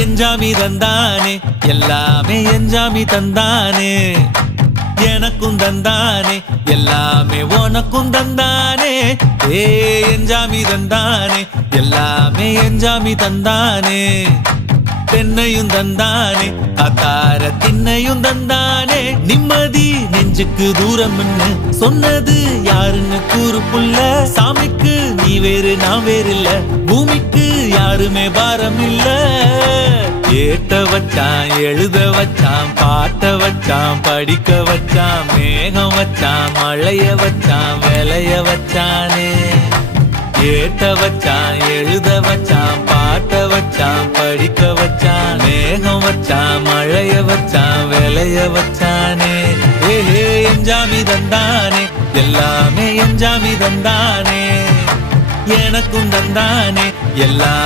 எஞ்சாமி தந்தானே எல்லாமே எஞ்சாமி தந்தானே எனக்கும் தந்தானே எல்லாமே உனக்கும் தந்தானே ஏ எஞ்சாமி தந்தானே எல்லாமே எஞ்சாமி தந்தானே தென்னையும் தந்தானே அத்தார திண்ணையும் தந்தானே நிம்மதி நெஞ்சுக்கு தூரம் சொன்னது யாருன்னு கூறு புள்ள சாமிக்கு நீ வேறு நான் வேறு இல்ல பூமிக்கு யாருமே பாரம் இல்ல ஏட்ட வச்சான் எழுத வச்சான் பாட்ட வச்சான் படிக்க வச்சான் மேகம் வச்சான் மழைய வச்சான் விளைய வச்சானே ஏட்ட வச்சான் எழுத வச்சான் பாட்ட வச்சான் படிக்க வச்சான் மேகம் வச்சான் மழைய வச்சான் விளைய வச்சானே ஏஹே எஞ்சாமி தந்தானே எல்லாமே எஞ்சாமி தந்தானே எனக்கும் தந்தானே எல்லாமே